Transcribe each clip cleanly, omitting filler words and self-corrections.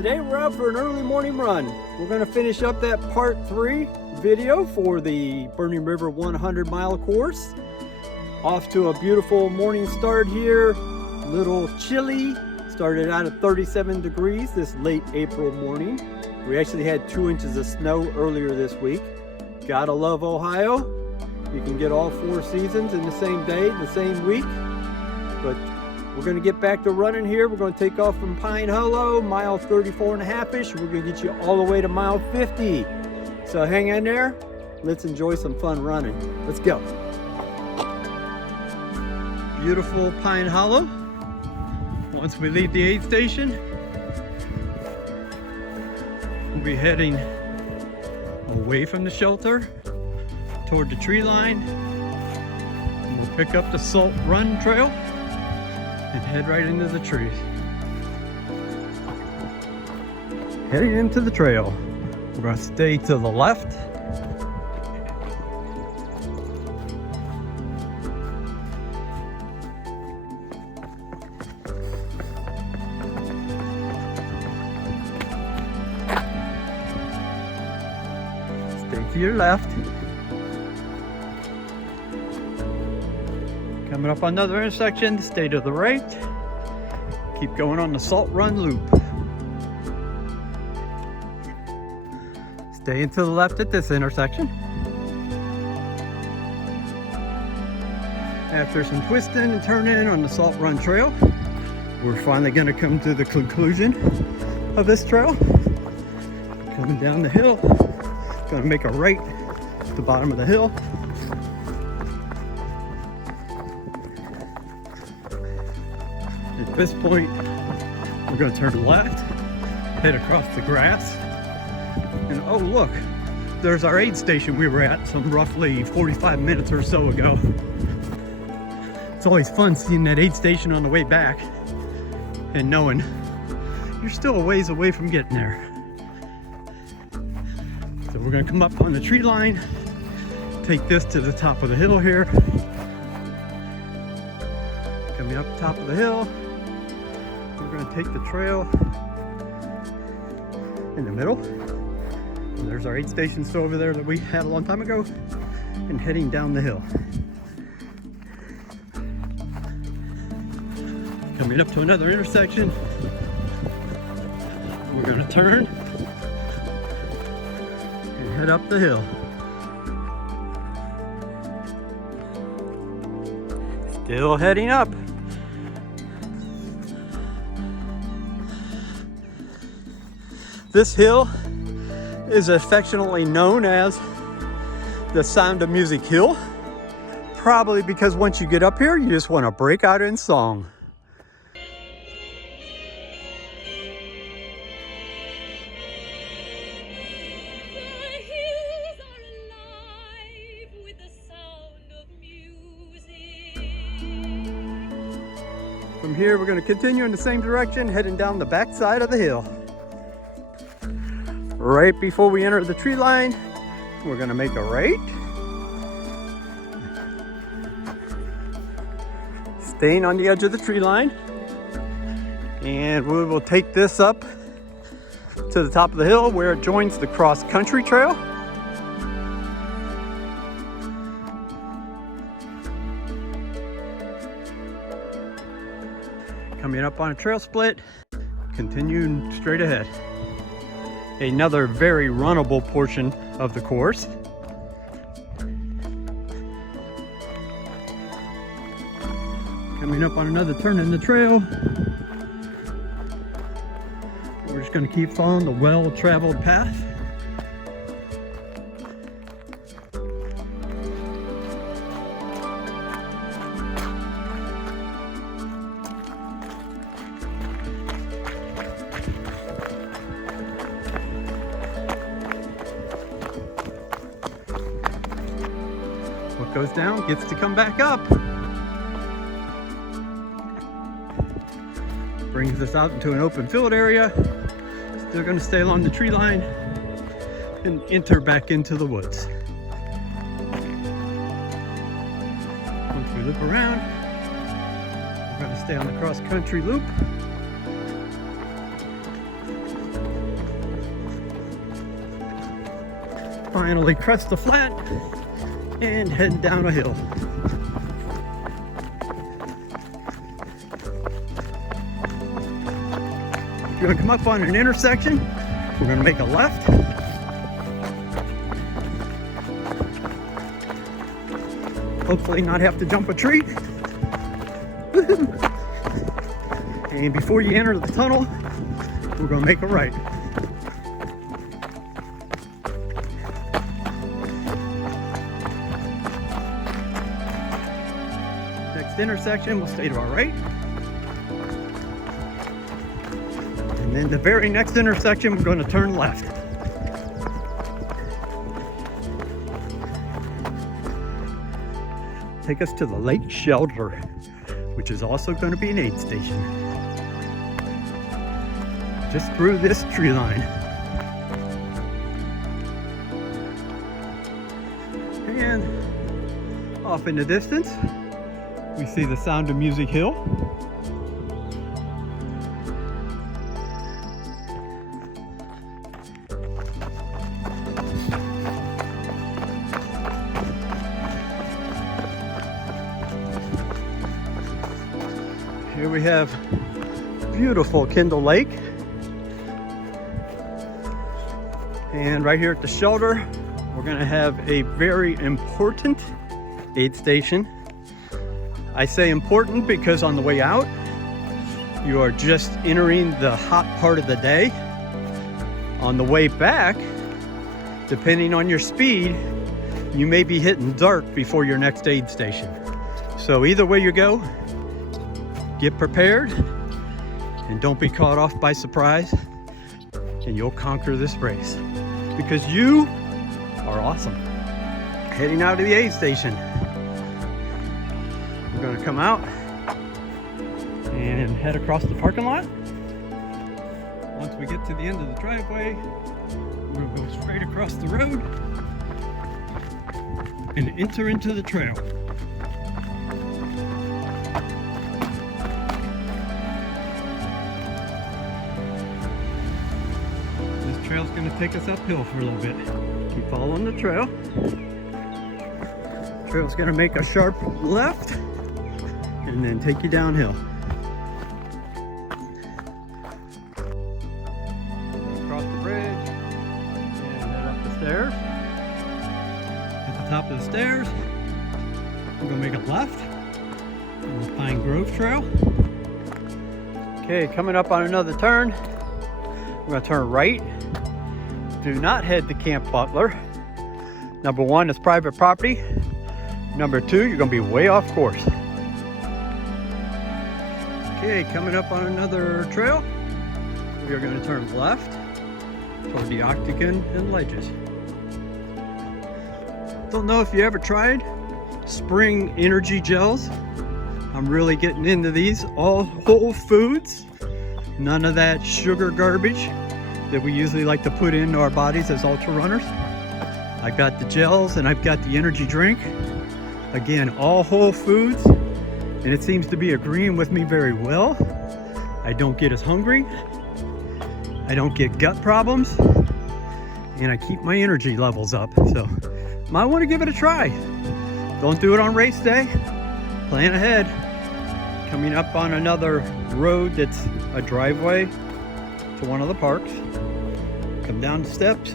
Today we're out for an early morning run. We're going to finish up that part 3 video for the Burning River 100 mile course. Off to a beautiful morning start here. A little chilly. Started out at 37 degrees this late April morning. We actually had 2 inches of snow earlier this week. Gotta love Ohio. You can get all 4 seasons in the same day, the same week. But we're going to get back to running here. We're going to take off from Pine Hollow, mile 34.5-ish. We're going to get you all the way to mile 50. So hang in there. Let's enjoy some fun running. Let's go. Beautiful Pine Hollow. Once we leave the aid station, we'll be heading away from the shelter toward the tree line. And we'll pick up the Salt Run Trail and head right into the trees. Heading into the trail. We're going to stay to the left. Stay to your left. Coming up on another intersection, stay to the right. Keep going on the Salt Run loop. Stay to the left at this intersection. After some twisting and turning on the Salt Run Trail, we're finally going to come to the conclusion of this trail. Coming down the hill, going to make a right at the bottom of the hill. At this point, we're going to turn left, head across the grass, and oh look, there's our aid station we were at some roughly 45 minutes or so ago. It's always fun seeing that aid station on the way back and knowing you're still a ways away from getting there. So we're going to come up on the tree line, take this to the top of the hill here. Coming up top of the hill, we're going to take the trail in the middle. And there's our aid station still over there that we had a long time ago, and heading down the hill. Coming up to another intersection, we're going to turn and head up the hill. Still heading up. This hill is affectionately known as the Sound of Music Hill, probably because once you get up here, you just want to break out in song. From here, we're going to continue in the same direction, heading down the back side of the hill. Right before we enter the tree line, we're going to make a right. Staying on the edge of the tree line. And we will take this up to the top of the hill where it joins the cross-country trail. Coming up on a trail split, continuing straight ahead. Another very runnable portion of the course. Coming up on another turn in the trail. We're just going to keep following the well-traveled path. What goes down gets to come back up. Brings us out into an open field area. Still going to stay along the tree line and enter back into the woods. Once we loop around, we're going to stay on the cross-country loop. Finally crest the flat and heading down a hill. If you're gonna come up on an intersection, we're gonna make a left. Hopefully not have to jump a tree. And before you enter the tunnel, we're gonna make a right. Next intersection, we'll stay to our right. And then the very next intersection, we're gonna turn left. Take us to the lake shelter, which is also going to be an aid station. Just through this tree line. And off in the distance, we see the Sound of Music Hill. Here we have beautiful Kindle Lake. And right here at the shelter, we're gonna have a very important aid station. I say important because on the way out, you are just entering the hot part of the day. On the way back, depending on your speed, you may be hitting dark before your next aid station. So either way you go, get prepared and don't be caught off by surprise, and you'll conquer this race because you are awesome. Heading out to the aid station. We're gonna come out and head across the parking lot. Once we get to the end of the driveway, we'll go straight across the road and enter into the trail. Trail's going to take us uphill for a little bit. Keep following the trail. Trail's going to make a sharp left and then take you downhill. Cross the bridge and head up the stairs. At the top of the stairs, we're going to make a left on the Pine Grove Trail. Okay, coming up on another turn, we're going to turn right. Do not head to Camp Butler. Number one, it's private property. Number two, you're gonna be way off course. Okay, coming up on another trail, we are gonna turn left toward the Octagon and Ledges. Don't know if you ever tried spring energy gels. I'm really getting into these, all whole foods. None of that sugar garbage that we usually like to put into our bodies as ultra runners. I got the gels and I've got the energy drink. Again, all whole foods, and it seems to be agreeing with me very well. I don't get as hungry. I don't get gut problems, and I keep my energy levels up. So, might want to give it a try. Don't do it on race day. Plan ahead. Coming up on another road that's a driveway to one of the parks. Come down the steps,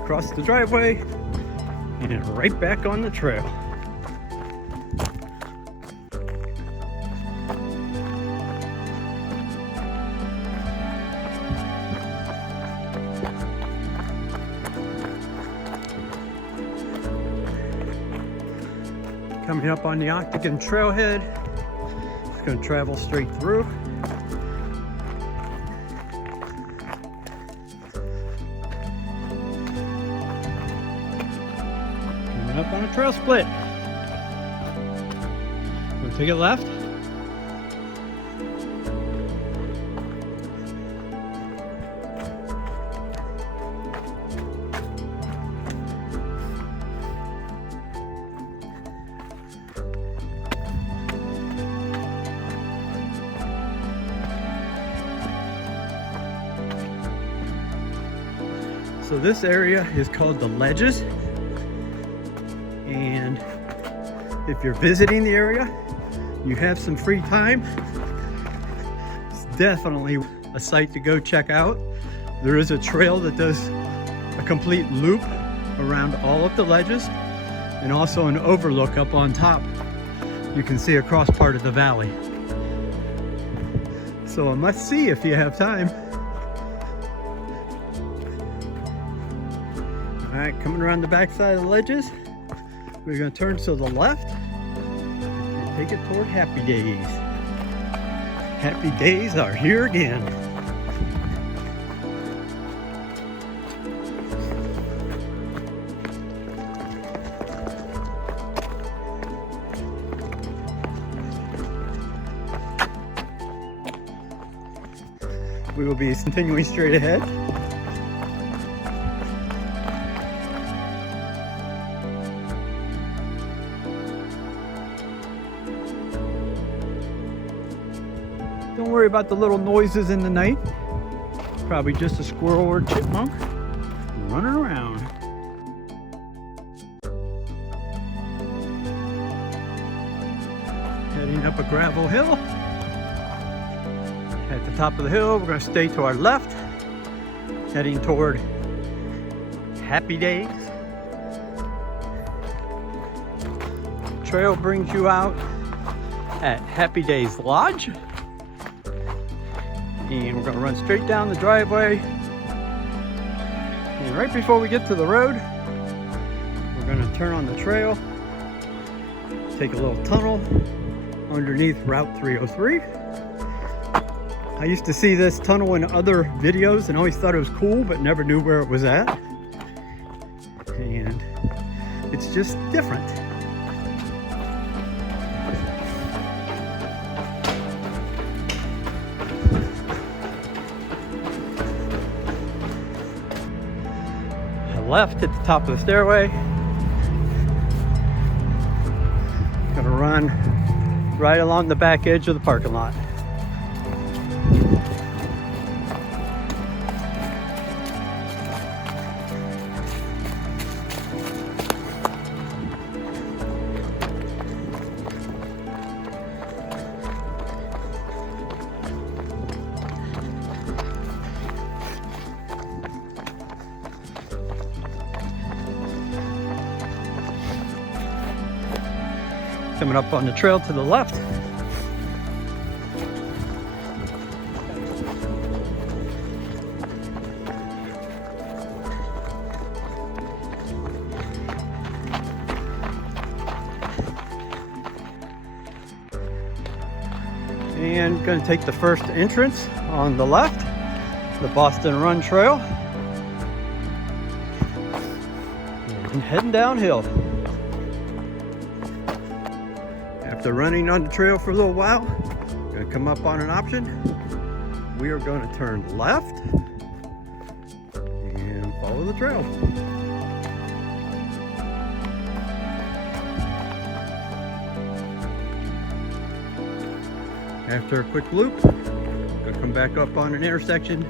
across the driveway, and right back on the trail. Coming up on the Octagon trailhead, just going to travel straight through. Coming up on a trail split. We'll take it left. So this area is called the Ledges, and if you're visiting the area, you have some free time, it's definitely a site to go check out. There is a trail that does a complete loop around all of the ledges, and also an overlook up on top. You can see across part of the valley. So a must see if you have time. All right, coming around the back side of the ledges, we're going to turn to the left and take it toward Happy Days. Happy Days are here again. We will be continuing straight ahead. Don't worry about the little noises in the night. Probably just a squirrel or chipmunk running around. Heading up a gravel hill. At the top of the hill, we're going to stay to our left, heading toward Happy Days. Trail brings you out at Happy Days Lodge. And we're going to run straight down the driveway. And right before we get to the road, we're going to turn on the trail, take a little tunnel underneath Route 303. I used to see this tunnel in other videos and always thought it was cool, but never knew where it was at. And it's just different. Left at the top of the stairway. Gonna run right along the back edge of the parking lot. Coming up on the trail to the left. And going to take the first entrance on the left, the Boston Run Trail. And heading downhill. After running on the trail for a little while, we're going to come up on an option. We are going to turn left and follow the trail. After a quick loop, going to come back up on an intersection,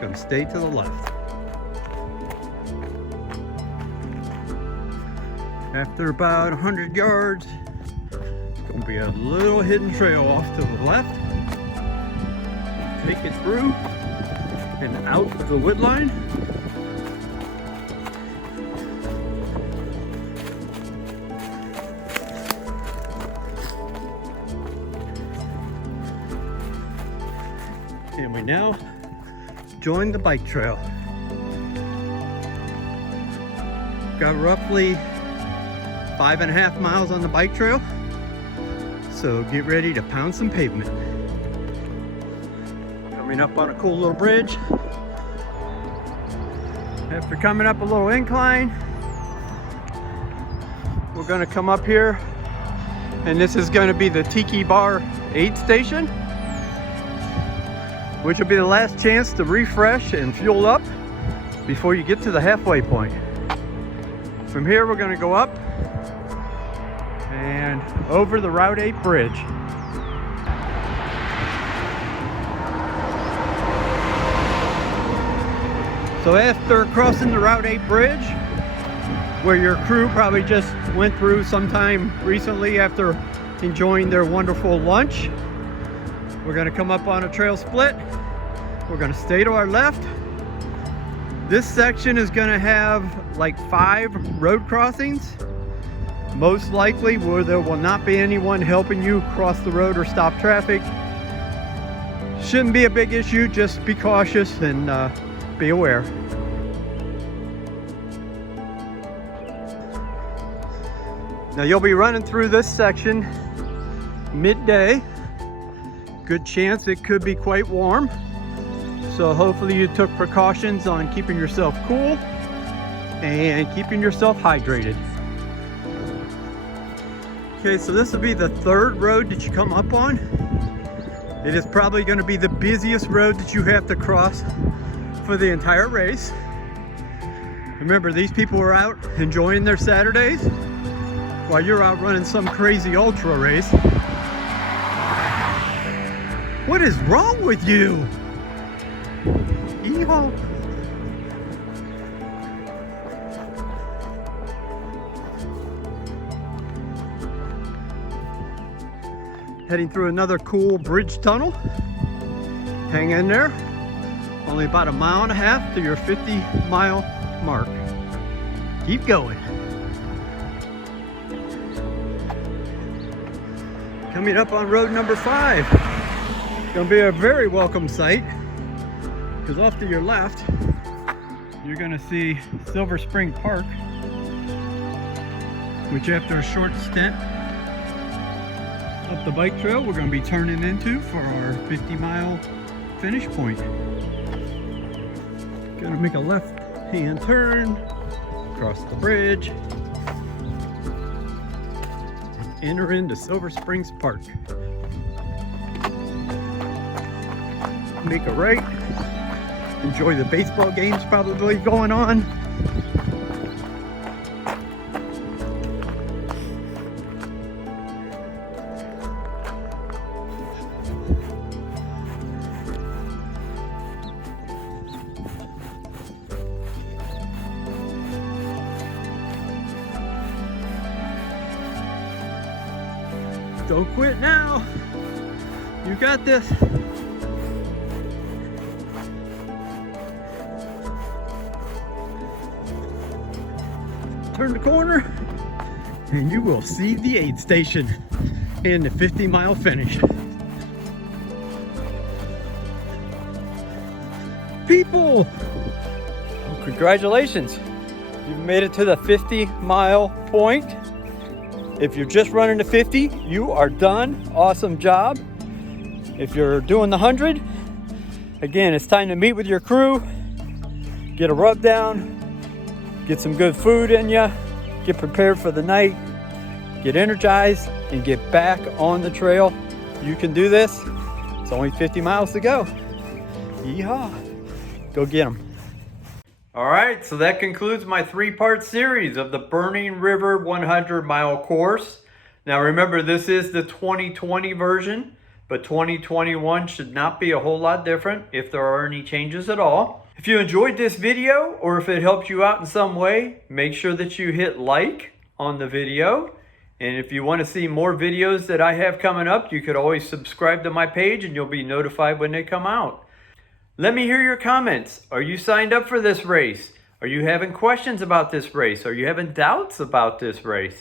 going to stay to the left. After about 100 yards, gonna be a little hidden trail off to the left. Take it through and out of the wood line. And we now join the bike trail. Got roughly 5.5 miles on the bike trail. So get ready to pound some pavement. Coming up on a cool little bridge. After coming up a little incline, we're gonna come up here, and this is gonna be the Tiki Bar aid station, which will be the last chance to refresh and fuel up before you get to the halfway point. From here, we're gonna go up and over the Route 8 bridge. So after crossing the Route 8 bridge, where your crew probably just went through sometime recently after enjoying their wonderful lunch, we're gonna come up on a trail split. We're gonna stay to our left. This section is gonna have like 5 road crossings, most likely where there will not be anyone helping you cross the road or stop traffic. Shouldn't be a big issue, just be cautious and be aware. Now you'll be running through this section midday. Good chance it could be quite warm. So hopefully you took precautions on keeping yourself cool and keeping yourself hydrated. Okay, so this will be the 3rd road that you come up on. It is probably going to be the busiest road that you have to cross for the entire race. Remember, these people are out enjoying their Saturdays while you're out running some crazy ultra race. What is wrong with you? Yeehaw. Heading through another cool bridge tunnel. Hang in there. Only about 1.5 miles to your 50-mile mark. Keep going. Coming up on road number 5. Gonna be a very welcome sight, because off to your left, you're gonna see Silver Spring Park, which after a short stint up the bike trail, we're gonna be turning into for our 50-mile finish point. Gonna make a left-hand turn, cross the bridge, and enter into Silver Springs Park. Make a right. Enjoy the baseball games probably going on. Don't quit now. You got this. Turn the corner and you will see the aid station and the 50-mile finish. People! Well, congratulations! You've made it to the 50-mile point. If you're just running the 50, you are done. Awesome job. If you're doing the 100, again, it's time to meet with your crew, get a rub down, get some good food in you, get prepared for the night, get energized, and get back on the trail. You can do this. It's only 50 miles to go. Yeehaw. Go get them. All right, so that concludes my 3-part series of the Burning River 100-mile course. Now remember, this is the 2020 version, but 2021 should not be a whole lot different if there are any changes at all. If you enjoyed this video, or if it helped you out in some way, make sure that you hit like on the video. And if you want to see more videos that I have coming up, you could always subscribe to my page and you'll be notified when they come out. Let me hear your comments. Are you signed up for this race? Are you having questions about this race? Are you having doubts about this race?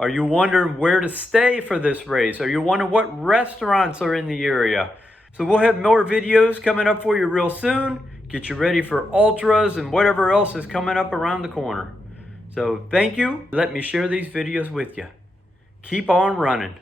Are you wondering where to stay for this race? Are you wondering what restaurants are in the area? So we'll have more videos coming up for you real soon. Get you ready for ultras and whatever else is coming up around the corner. So thank you. Let me share these videos with you. Keep on running.